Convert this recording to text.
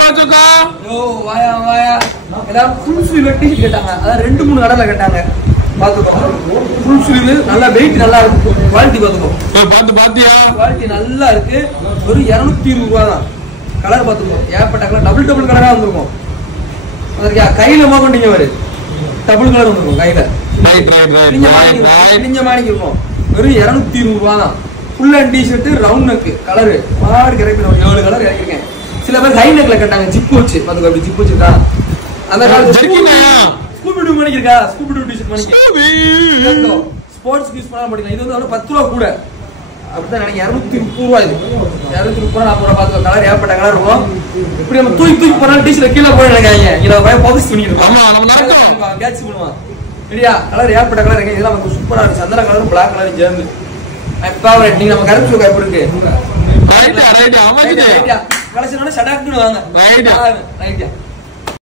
பாத்துக்கோ. யோ வாயா வாயா. எல்லாரும் ஃபுல் ஸ்லீவ் டிஷர்ட் கேட்டாங்க. அதான் 2-3 கடையில கேட்டாங்க. பாத்துக்கோ. ஃபுல் ஸ்லீவ் நல்லா வெயிட் நல்லா இருக்கு. குவாலிட்டி பாத்துக்கோ. பாத்தியா? குவாலிட்டி நல்லா இருக்கு. ஒரு 220 ரூபாய் தான். கலர் பாத்துக்கோ. ஏப்பட்ட கலர் டபுள் கலரா வந்திருக்கும். அதற்கு கையில மாட்டீங்க பாரு. டபுள் கலர் வந்திருக்கும் கையில. நீங்க மாணிக்கு இருக்கும். வெறும் 220 ரூபாய் தான். Full and t-shirt round neck colour மாறு கிடைக்கும். 7 கலர் இறக்கிருக்கேன். சில பேர் ஹை நெக்ல கட்டாங்க ஜிப் வச்சு. பாத்துக்கோ அப்படி ஜிப் வச்சிருக்கா. அந்த காலத்துல ஸ்கூபி டூ மாணிக்கா. ஸ்கூபி டூ டிஷர்ட் மாணிக்கா. ஸ்போர்ட்ஸ் யூஸ் பண்ணாம மாட்டீங்க. இது வந்து 10 ரூபா கூட. அப்படிதான் நினைக்க 230 ரூபாய். இது 230 40 ரூபாய். பாத்துக்கோ கலர் ஏற்பட்ட கலர் இருக்கும். இப்படி நம்ம தூக்கி போனாலும் டிஷர்ட் கீழே போய் நினைக்காங்க. இங்க பய போக்கஸ் பண்ணிருக்கோம். கேட்ச் பண்ணுவான். இல்லையா கலர் ஏற்பட்ட கலர் இருக்கு. இதெல்லாம் நமக்கு சூப்பரா இருக்கு. சந்திர கலரும் பிளாக் கலரும் சேர்ந்து ஃபேவரட். நீங்க நம்ம கருப்பு சோக்கா எப்படி இருக்கு? Right right. ஆமா. கலெக்ஷனோட ஷடாக்னு வாங்க. ரைட்டா.